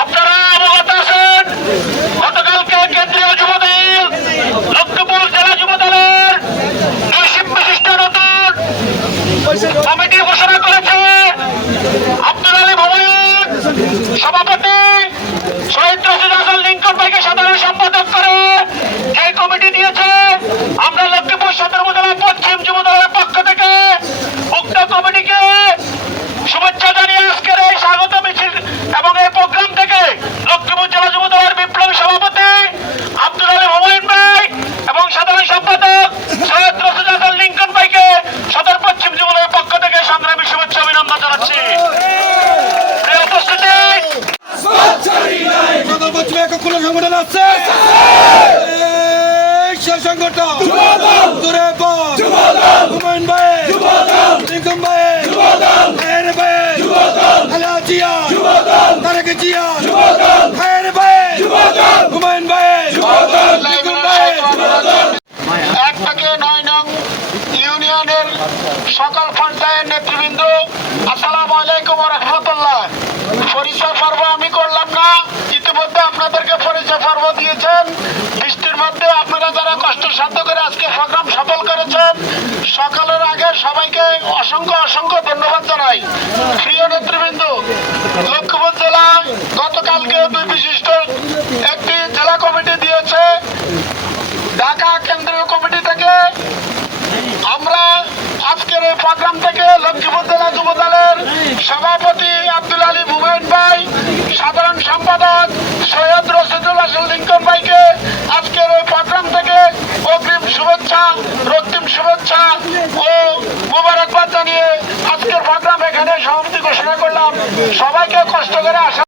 আপনারা অবগত আছেন, গতকালকে কেন্দ্রীয় যুবদল, লক্ষ্মীপুর জেলা যুবদলের নৈশিম বিশিষ্ট নতুন কমিটি ঘোষণা করেছে। আব্দুল আলী ভবন সভাপতি পশ্চিমে একক কোনো সংগঠন আছে? এই সে সংগঠন। দূরে বল। হুমায়ুন ভাই নিগম ভাই ভাইয়ের। ভাই আলা জিয়া। তারেক জিয়া। ভাই হুমায়ুন ভাই পরিচয় পর্ব, আমি করলাম না। ইতিমধ্যে আপনাদেরকে পরিচয় পর্ব দিয়েছেন। বৃষ্টির মধ্যে আপনারা যারা কষ্ট সাধ্য করে আজকে প্রোগ্রাম সফল প্রোগ্রাম থেকে লক্ষ্মীপুর জেলা যুব দলের সভাপতি আব্দুল আলী হুমায়ুন ভাই, সাধারণ সম্পাদক সৈয়দ রশিদুল হাসান লিঙ্কন ভাইকে আজকের এই প্রোগ্রাম থেকে অগ্রিম শুভেচ্ছা, রক্তিম শুভেচ্ছা ও মোবারকবাদ জানিয়ে আজকের প্রোগ্রাম এখানে সমাপ্তি ঘোষণা করলাম। সবাইকে কষ্ট করে আসা